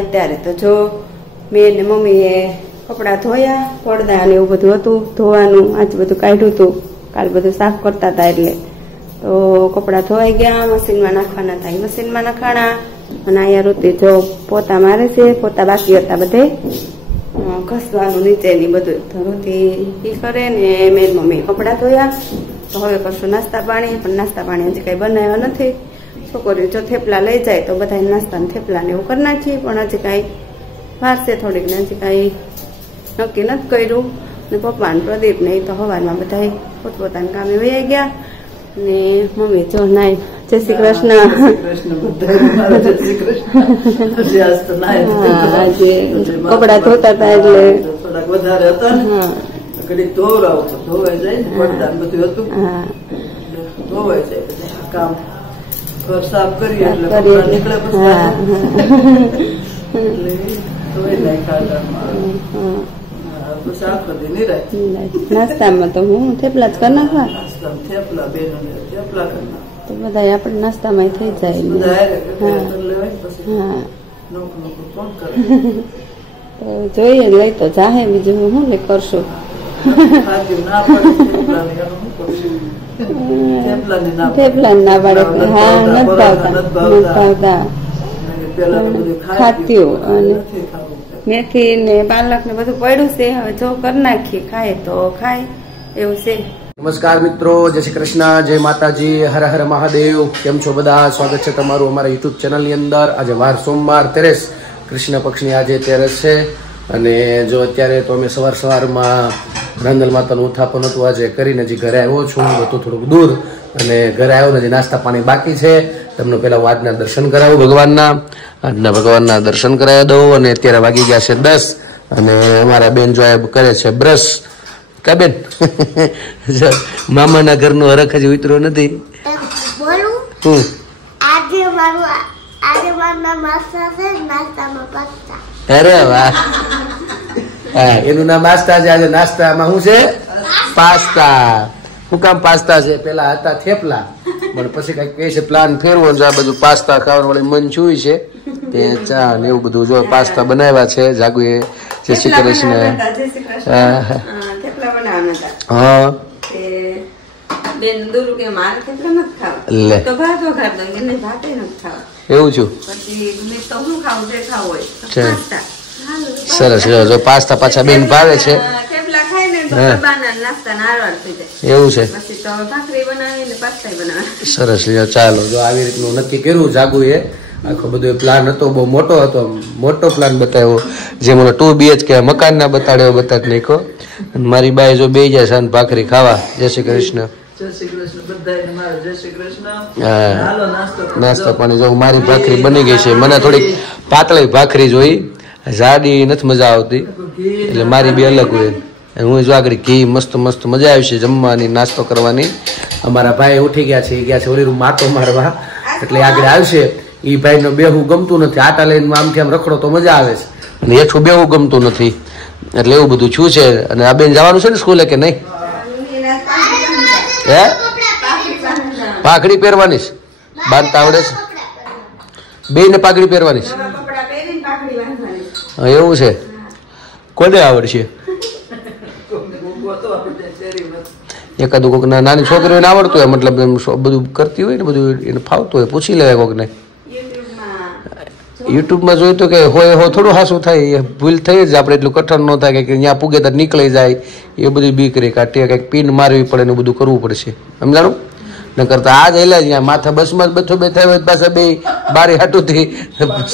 અત્યારે તો જો મેં ને મમ્મીએ કપડાં ધોયા, પડદા અને એવું બધું હતું ધોવાનું, આજ બધું કાઢ્યું હતું, કાલ બધું સાફ કરતા હતા એટલે તો કપડાં ધોવાઈ ગયા, મશીનમાં નાખવાના હતા, મશીનમાં નાખાણા. અને અહીંયા ઋતુ જો પોતા મારે છે, પોતા બાકી હતા બધે ઘસવાનું નીચેની બધું, તો ઋતિ એ કરે ને મેં મમ્મી કપડાં ધોયા. તો હવે કરશું નાસ્તા પાણી, પણ નાસ્તા પાણી હજી કઈ બનાવ્યા નથી. છોકરી જો થેપલા લઈ જાય તો બધા નાસ્તાને થેપલા ને એવું કરી નાખીએ, પણ હજી કઈ વાર છે થોડીક ને, હજી કઈ નક્કી નથી કર્યું. ને પપ્પા ને પ્રદીપ ને તો હવારમાં બધા પોતપોતાના કામે વહી ગયા. ને મમ્મી જો નાય જય શ્રી કૃષ્ણ. આજે કપડા ધોતા હતા એટલે થોડાક વધારે હતા ને, ઘડીક ધોવરાવતો ધોવાઈ જાય ને, પડદા ને બધું હતું ધોવાઈ જાય કામ ઘર સાફ કરીએ એટલે કપડા નીકળે પછી ધોઈ નાખ્યા. નાસ્તામાં તો હું થેપલા જ કરી નાખવા, થેપલા બેનો થેપલા કરી નાખ તો બધા આપણે નાસ્તામાં થઈ જાય. તો જોઈએ લઈ તો જાહે, બીજું હું ને કરશું. થેપલા ના પાડે, હા નથી ભાવતા ખાત્યું. અને મેથી ને પાલક ને બધું પડ્યું છે, હવે જો કરી નાખીએ, ખાય તો ખાય એવું છે. નમસ્કાર મિત્રો, જય શ્રી કૃષ્ણ, જય માતાજી, હર હર મહાદેવ. કેમ છો બધા? સ્વાગત છે તમારું અમારા યુટ્યુબ ચેનલ ની અંદર. આજે વાર સોમવાર 13 કૃષ્ણ પક્ષની આજે 13 છે. અને જો અત્યારે તો અમે સવારમાં રાંદલ માતાનું ઉથાપન હતું આજે કરીને હજી ઘરે આવ્યો છું, હતું થોડુંક દૂર. અને ઘરે આવ્યો ને હજી નાસ્તા પાણી બાકી છે. તમને પેલા હું આજના દર્શન કરાવું ભગવાનના, આજના ભગવાનના દર્શન કરાવી દઉં. અને અત્યારે વાગી ગયા છે 10 અને અમારા બેન જો કરે છે બ્રશ. કા બેન? મામાના ઘરનો હરખ હજી ઉતરો નથી. અરે વાહ, હા એનું નામ પાસ્તા છે. આજે નાસ્તામાં શું છે? પાસ્તા. શું કામ પાસ્તા છે? પેલા હતા થેપલા, પણ પછી કઈક કહે છે પ્લાન ફેરવો, આ બધું પાસ્તા ખાવાનું વળી મન છુઈ છે તે ચા ને એવું બધું જો પાસ્તા બનાવ્યા છે. જાગુએ જય શ્રી કૃષ્ણ. હા બેન દૂર કે મારે થેપલા નથી ખાવા, લે તો ભાત વઘાર દો, એને ભાતે નથી ખાવા. એવું છું. પછી મેં તો હું ખાવું જે ખાવું હોય પાસ્તા. સરસ. જો પાસ્તા પાછા બેન ભાવે છે. થેપલા ખાય ને તો બાના નાસ્તા નારવાર થઈ જાય. એવું છે. પછી તો ભાખરી બનાવી ને પાસ્તા બનાવે. સરસ. ચાલો જો આવી રીતનું નક્કી કર્યું જાગુએ. આખો બધો પ્લાન હતો, બહુ મોટો હતો, મોટો પ્લાન બતાવ્યો. જે મને 2 BHK મકાન ના બતાડ્યો બતાવી નાખ્યો. અને મારી બાઈ જો બે જાય છે ભાખરી ખાવા. જય શ્રી કૃષ્ણ. નાસ્તા પાણી જો મારી ભાખરી બની ગઈ છે. મને થોડીક પાતળી ભાખરી જોઈ, જાડી નથી મજા આવતી, એટલે મારી બી અલગ હોય. હું જો આગળ ઘી મસ્ત મસ્ત મજા આવી છે જમવાની, નાસ્તો કરવાની. અમારા ભાઈ ઉઠી ગયા છે, ગયા છે ઓલી રૂમ માટો મારવા, એટલે આગળ આવશે. એ ભાઈ નો બેહવું ગમતું નથી, આટા લઈને આમથી આમ રખડો તો મજા આવે છે, અને હેઠું બેહવું ગમતું નથી, એટલે એવું બધું છું છે. અને આ બેન જવાનું છે ને સ્કૂલે કે નહીં? હે પાઘડી પહેરવાની છે? બાંધતા આવડે છે? બે ને પાઘડી પહેરવાની છે? એવું છે? કોને આવડશે? એકાદું કોઈક નાની છોકરીઓને આવડતું હોય, મતલબ એમ બધું કરતી હોય ને, બધું એને ફાવતું હોય, પૂછી લેવાય કોકને. યુટ્યુબમાં જોયું તો કે હોય હો થોડું હાસું થાય, ભૂલ થઈ જ આપણે એટલું કઠણ ન થાય કે ત્યાં પૂગે તો નીકળી જાય, એ બધી બીક રહી. કાઢી કંઈક પિન મારવી પડે ને બધું કરવું પડશે, સમજાણું? ન કરતા આ જ એલા અહીંયા માથા બસમાં જ બેઠો બેઠા હોય પાછા બે બારી હાટુથી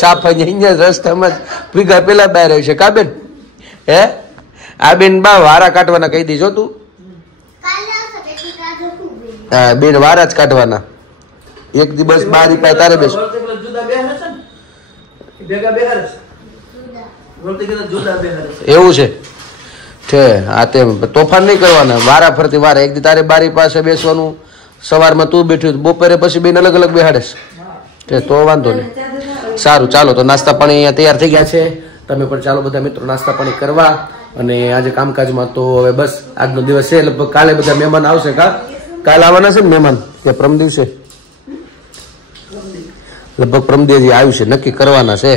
સાફ અહીંયા રસ્તામાં જ ભીગા પેલા બહાર આવી છે. કા બેન? હે આ બેન બા વારા કાઢવાના કહી દીજો તું. હા બેન વારા જ કાઢવાના. એક દિવસ બારી પાસે તારે બેસ. એવું છે છે આ તે તોફાન નહીં કરવાના, વારા ફરતી વારા. એક દી તારે બારી પાસે બેસવાનું, સવારમાં તું બેઠ્યું, બપોરે પછી બેન અલગ અલગ બેહાડે છે, તો વાંધો નહીં. સારું ચાલો, તો નાસ્તા પાણી અહીંયા તૈયાર થઈ ગયા છે. તમે પણ ચાલો બધા મિત્રો નાસ્તા પાણી કરવા. અને આજે કામકાજમાં તો હવે બસ આજનો દિવસ છે. લગભગ કાલે બધા મહેમાન આવશે. કાલે આવવાના છે ને મહેમાન કે પરમ દિવસે? લગભગ પ્રમદેજી આવ્યું છે, નક્કી કરવાના છે.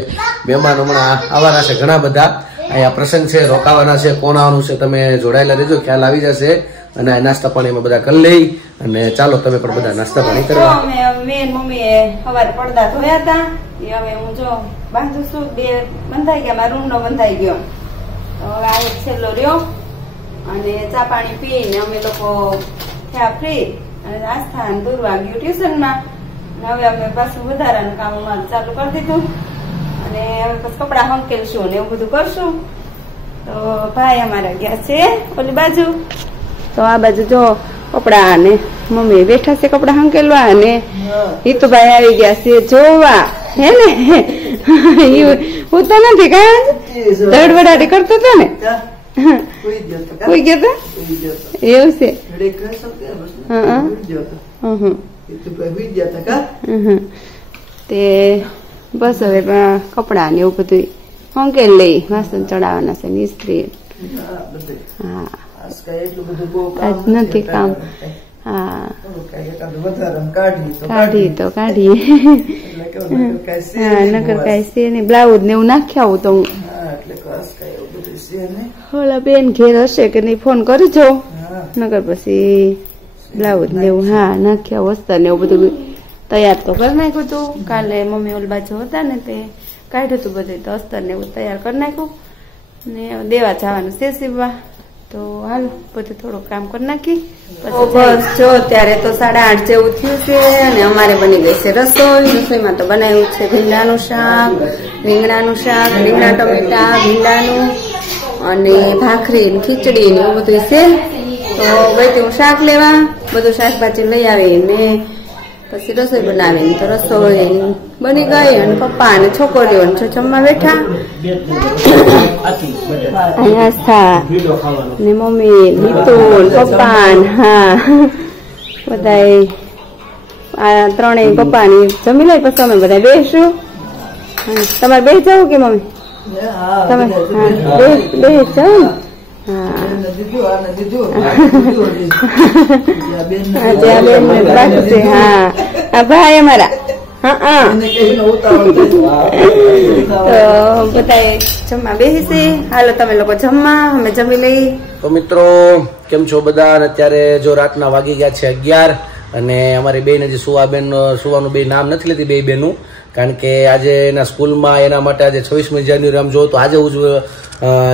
મહેમાન હમણાં આવવાના છે ઘણા બધા. અહીંયા પ્રસંગ છે, રોકાવાના છે. કોણ આવવાનું છે તમે જોડાયેલા રહેજો, ખ્યાલ આવી જશે. અને નાસ્તા પાણી અમે બધા કરી લઈ અને ચાલો તમે પણ બધા નાસ્તા પાણી કરવા. મેં મમ્મીએ સવારે પડદા ધોયા હતા. હવે હું જો બાંધું છું. 2 બંધાઈ ગયા, મારા રૂમ નો બંધાઈ ગયો. તો હવે આ એક છેલ્લો રહ્યો અને ચા પાણી પીને અમે લોકો થયા ફ્રી. અને આસ્થા દૂરવા ગયું ટ્યુશનમાં. હવે અમે પાછું વધારાનું કામ અમારું ચાલુ કરી દીધું અને હવે પછી કપડા હંકેલશું ને એવું બધું કરશું. તો ભાઈ અમારા ગયા છે ઓલી બાજુ. તો આ બાજુ જો કપડા ને મમ્મી બેઠા છે કપડા હંકેલવા અને હિતુભાઈ આવી ગયા છે જોવા. હે ને હું તો નથી કઈ દડવડાટી કરતો હતો ને. કોઈ ગયો તો એવું છે. તે બસ હવે કપડા ને એવું બધું હંકેલ લઈ વાસણ ચડાવવાના છે મિસ્ત્રી. હા આજ નથી કામ. હા કાઢી તો કાઢીએ. હા નકર કઈ છે ને બ્લાઉઝ ને એવું નાખ્યા આવું તો હું ઓલા બેન ઘેર હશે કે નહીં ફોન કરજો. નકર પછી બ્લાઉઝ ને એવું હા નાખ્યા વસ્તા ને એવું બધું તૈયાર તો કરી નાખ્યું હતું. કાલે મમ્મી ઓલ બાજુ હતા ને તે કાઢ્યું હતું બધું તો અસ્તર ને એવું તૈયાર કરી નાખ્યું ને દેવા જવાનું છે સીવવા. તો હાલો બધું થોડું કામ કરી નાખી. બસ જો અત્યારે તો 8:30 જેવું થયું છે અને અમારે બની ગઈ છે રસોઈ. રસોઈમાં તો બનાવ્યું છે ભીંડાનું શાક, રીંગણાનું શાક, રીંગણા ટમેટા, ભીંડાનું અને ભાખરી ખીચડી ને એવું બધું છે. તો ભાઈ હું શાક લેવા બધું શાકભાજી લઈ આવીને પછી રસોઈ બનાવી. તો રસોઈ બની ગઈ અને પપ્પા અને છોકરીઓ જમવા બેઠા. અહીંયા ને મમ્મી નીતુન પપ્પા હા બધા આ ત્રણેય પપ્પા ની જમી લઈ પછી અમે બધા બેસું. તમારે બે જવું કે મમ્મી તમે બે જાવ ને. હા ભાઈ અમારા તો બધા જમવા બેસી. હાલો તમે લોકો જમવા, અમે જમી લઈ. તો મિત્રો કેમ છો બધા? અત્યારે જો રાતના વાગી ગયા છે 11 અને અમારી બેન હજી સુવાનું બે નામ નથી લેતી બે બેનું, કારણ કે આજે એના સ્કૂલમાં એના માટે આજે 26મી જાન્યુઆરી આમ જો તો આજે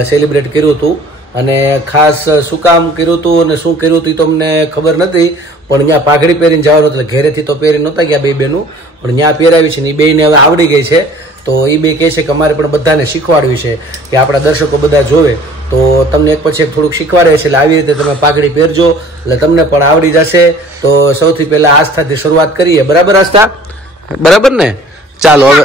સેલિબ્રેટ કર્યું હતું. અને ખાસ શું કામ કર્યું હતું અને શું કર્યું હતું તો અમને ખબર નથી, પણ ત્યાં પાઘડી પહેરીને જવાનું એટલે ઘરેથી તો પહેરી નહોતા ગયા બે બેનું, પણ ત્યાં પહેરાવી છે ને એ બેને હવે આવડી ગઈ છે. તો એ બે કહે છે કે અમારે પણ બધાને શીખવાડવી છે કે આપણા દર્શકો બધા જોવે તો તમને એક પછી એક થોડુંક શીખવાડે છે. એટલે આવી રીતે તમે પાઘડી પહેરજો એટલે તમને પણ આવડી જશે. તો સૌથી પહેલા આસ્થાથી શરૂઆત કરીએ. બરાબર આસ્થા? બરાબર ને? ચાલો હવે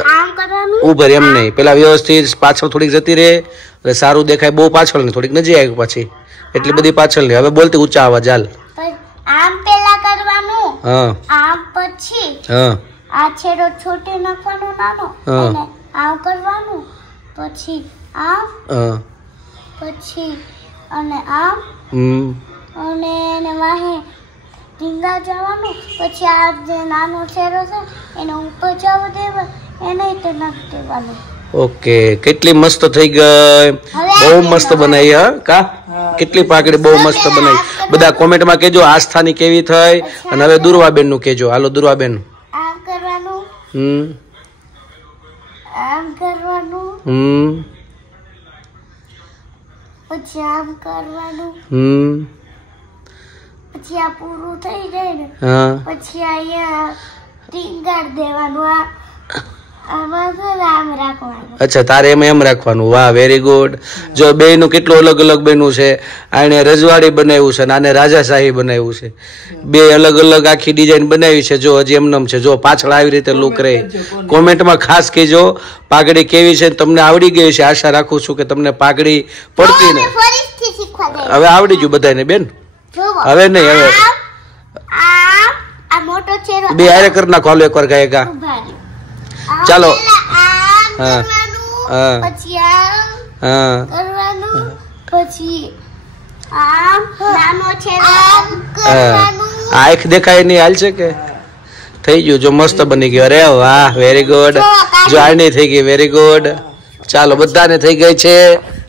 ઉભર એમ નહીં, પેલા વ્યવસ્થિત પાછળ થોડીક જતી રહે એટલે સારું દેખાય. બહુ પાછળ ને થોડીક નજીક આવી પાછી, એટલી બધી પાછળ નહીં. હવે બોલતી ઊંચા આવાજ હાલ. આમ પેલા કરવાનું, હા આમ પછી હા આ છેડો છોટે નાખવાનો નાનો અને આમ કરવાનું, પછી આમ પછી અને આમ અને એને વાહે ઢીંગા જવાનું, પછી આ જે નાનો છેડો છે એને ઉપર જવા દેવા, એને તો નાખી દેવાનું. ઓકે, કેટલી મસ્ત થઈ ગઈ, બહુ મસ્ત બનાવી. હા કા કેટલી પાઘડી બહુ મસ્ત બનાવી. બધા કોમેન્ટમાં કેજો આસ્થાની કેવી થઈ. અને હવે દુર્વાબેન નું કેજો. હાલો દુર્વાબેન. આમ કરવાનું, આમ કરવાનું, પછી આમ કરવાનું, પછી આ પૂરું થઈ જાય ને પછી અહીંયા ટીંગાડ દેવાનું. અચ્છા, તારે એમ રાખવાનું. વાહ, વેરી ગુડ. જો બે નું કેટલું અલગ અલગ બન્યું છે. આને રજવાડી બનાવ્યું છે અને આને રાજાશાહી બનાવ્યું છે. બે અલગ અલગ આખી ડિઝાઇન બનાવી છે. જો હજી એમનેમ છે. જો પાછળ આવી રીતે લુક રહે. કોમેન્ટમાં ખાસ કહેજો પાઘડી કેવી છે. તમને આવડી ગઈ છે, આશા રાખું છું કે તમને પાઘડી પડતી ને હવે આવડી ગયું બધાને બેન. હવે નહીં, હવે બે હારે કરી નાખો. હાલો એકવાર ગાય ગા. ચાલો. હા હા પછી આમ કરવાનું, પછી આમ નાનો છે આમ કરવાનું. આંખ દેખાય નહીં હાલ છે કે થઈ ગયું જો મસ્ત બની ગયો. અરે વાહ વેરી ગુડ. જો આની થઈ ગઈ વેરી ગુડ. ચાલો બધાને થઈ ગઈ છે.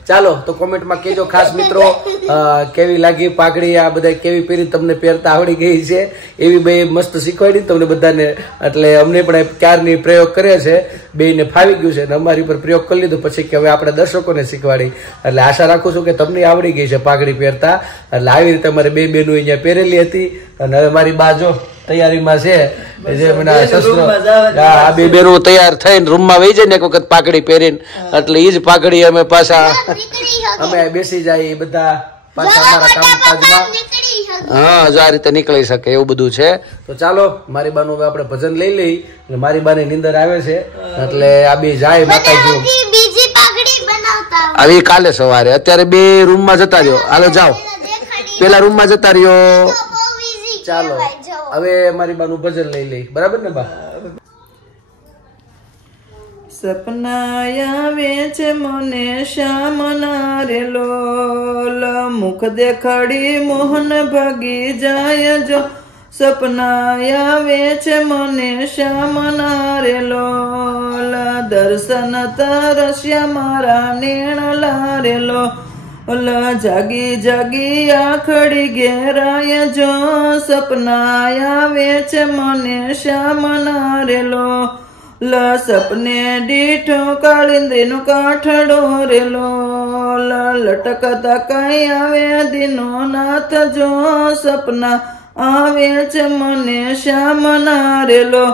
ચાલો તો કોમેન્ટમાં કહેજો ખાસ મિત્રો કેવી લાગી પાઘડી. આ બધા કેવી પહેરી તમને પહેરતા આવડી ગઈ છે એવી બે મસ્ત શીખવાડી તમને બધાને. એટલે અમને પણ ક્યારની પ્રયોગ કરે છે બેને ફાવી ગયું છે અને અમારી પર પ્રયોગ કરી લીધો પછી કે હવે આપણે દર્શકોને શીખવાડી. એટલે આશા રાખું છું કે તમને આવડી ગઈ છે પાઘડી પહેરતા. એટલે આવી રીતે અમારે બે બેનું અહીંયા પહેરેલી હતી અને હવે મારી બાજુ તૈયારીમાં છે. આ બે બેનું તૈયાર થઈને રૂમમાં વહી જાય ને એક વખત પાઘડી પહેરીને એટલે ઈ જ પાઘડી અમે પાછા અમે બેસી જાય બધા પાછા અમારા કામકાજમાં. હા જો આ રીતે નીકળી શકે એવું બધું છે. તો ચાલો મારી બાનું હવે આપણે ભજન લઈ લઈ. મારી બાને નીંદર આવે છે એટલે આ બે જાય માતાજી આવી કાલે સવારે. અત્યારે બે રૂમમાં જતા રહ્યો. હાલો જાઓ પેલા રૂમમાં જતા રહ્યો. ચાલો હવે મારી બાનું ભજન લઈ લઈ. બરાબર ને બા? સપના આવે છે મને શ્યામના રે લોલ, મુખ દેખાડી મોહન ભાગી જાય જો. સપના આવે છે મને શ્યામના રે લોલ, દર્શન તરસ્યા મારા નેણલા રે લોલ, જાગી જાગી આખડી ઘેરાય જો. સપના આવે છે મને શ્યામના રે લોલ, સપને દીઠો કાળિંદીનો કાઠડો રેલો, લટકતા કઈ આવે દીનો નાથ જો. સપના આવે છે મને શ્યામના રેલો,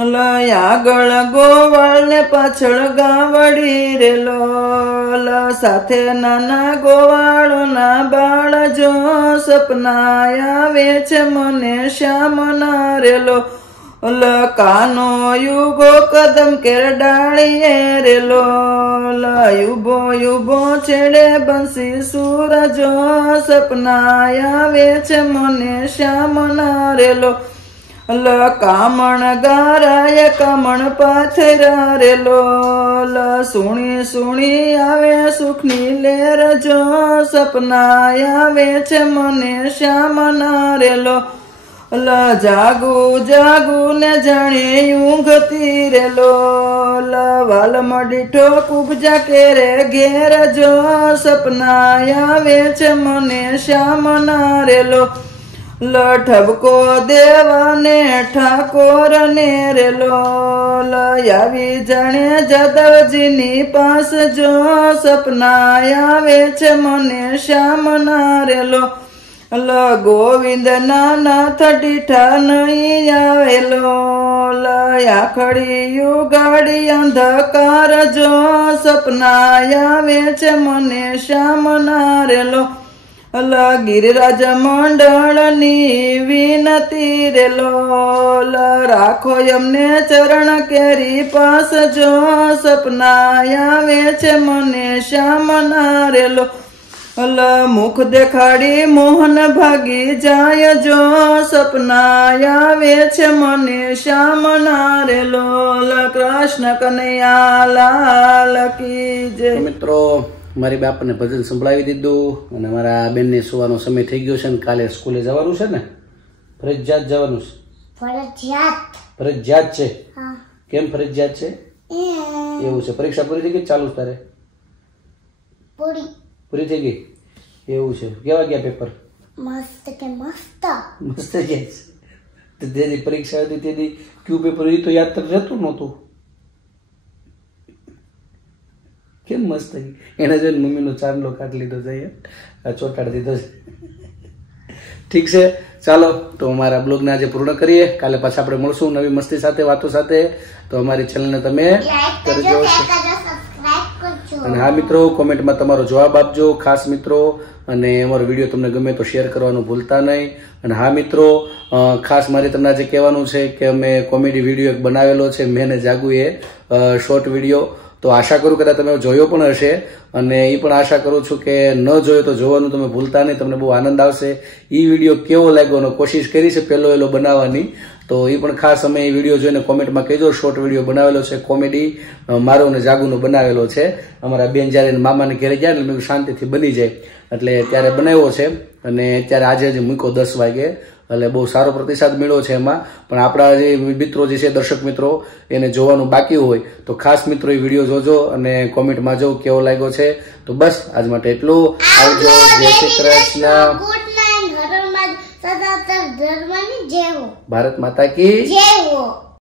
આગળ ગોવાળ ને પાછળ ગાવડી રેલો, સાથે નાના ગોવાળો ના બાળ જો. સપના આવે છે મને શ્યામના રેલો, કાનો યુગો કદમ કેર ડાળીએ રેલો, યુભો યુભો છેડે બંસી સૂરજો. સપના આવે છે મને શ્યામના રેલો, કામણ ગારાય કામણ પાથરા રેલો, સુણી સુણી આવે સુખની લેર જો. સપના આવે છે મને શ્યામના રેલો, જાગુ જાગુ ને જાણે ઊંઘતી રેલો, વાલમાં દીઠો કુબજા કેરે ઘેર જો. સપના આવે છે મને શ્યામના રેલો, ઠબકો દેવાને ઠાકોર ને રેલો, આવી જાણે જાદવજીની પાસ જો. સપના આવે છે મને શ્યામના રેલો, ગોવિંદ નાથ ડીઠા નહીં આવેલો, આખડી યુગાડી અંધકાર જો. સપના આવે છે મને શ્યામના રેલો, ગિરિરાજ મંડળની વિનતી રેલો, રાખો એમને ચરણ કેરી પાસ જો. સપના આવે છે મને શ્યામના રેલો, મુખ દેખાડી મોહન ભાગી જાય જો. સપના આવે છે મને શ્યામના રેલો, કૃષ્ણ કનૈયા લાલ કી જય. મિત્રો મારી બાપાને ભજન સંભળાવી દીધું અને મારા બેન ને સુવાનો સમય થઈ ગયો છે ને કાલે સ્કૂલે જવાનું છે ને? ફરજિયાત જવાનું છે? ફરજિયાત છે. કેમ ફરજિયાત છે? એવું છે. પરીક્ષા પૂરી થઈ ગઈ? ચાલુ તારે? પૂરી થઈ ગઈ? એવું છે. કેવા ગયા પેપર? મસ્ત કે મસ્ત. મસ્ત ગયા છે. જેની પરીક્ષા હતી તેની ક્યુ પેપર એ તો યાદ રહેતું નહોતું. કેમ મસ્ત થઈ? એને જોઈને મમ્મીનો ચાંદલો કાઢ લીધો છે, ચોટાડી દીધો છે. ઠીક છે ચાલો તો અમારા બ્લોગને આજે પૂર્ણ કરીએ. કાલે પાછા આપણે મળશું નવી મસ્તી સાથે વાતો સાથે. તો અમારી ચેનલને તમે કરજો અને હા મિત્રો કોમેન્ટમાં તમારો જવાબ આપજો ખાસ મિત્રો. અને અમારો વિડીયો તમને ગમે તો શેર કરવાનું ભૂલતા નહીં. અને હા મિત્રો ખાસ મારે તમને આજે કહેવાનું છે કે અમે કોમેડી વિડીયો એક બનાવેલો છે મેં ને જાગુએ, શોર્ટ વિડીયો. તો આશા કરું કદાચ તમે જોયો પણ હશે અને એ પણ આશા કરું છું કે ન જોયો તો જોવાનું તમે ભૂલતા નહીં, તમને બહુ આનંદ આવશે. એ વિડીયો કેવો લાગ્યો કોશિશ કરી છે પહેલો બનાવવાની, તો એ પણ ખાસ અમે એ વિડીયો જોઈને કોમેન્ટમાં કહેજો. શોર્ટ વિડીયો બનાવેલો છે કોમેડી, મારો અને જાગુનો બનાવેલો છે. અમારા બેન જયારે મામાને ઘરે ગયા એટલે શાંતિથી બની જાય એટલે ત્યારે બનાવ્યો છે અને ત્યારે આજે જ મૂક્યો 10 વાગે એટલે બહુ સારો પ્રતિસાદ મળ્યો છે એમાં. પણ આપણા જે મિત્રો જે છે, દર્શક મિત્રો, એને જોવાનું બાકી હોય તો ખાસ મિત્રો એ વિડીયો જોજો અને કોમેન્ટમાં જો કેવો લાગ્યો છે. તો બસ આજ માટે એટલું. આવજો. જય શ્રી કૃષ્ણ. Good night. સનાતન ધર્મની જય હો. ભારત માતા કી જય હો.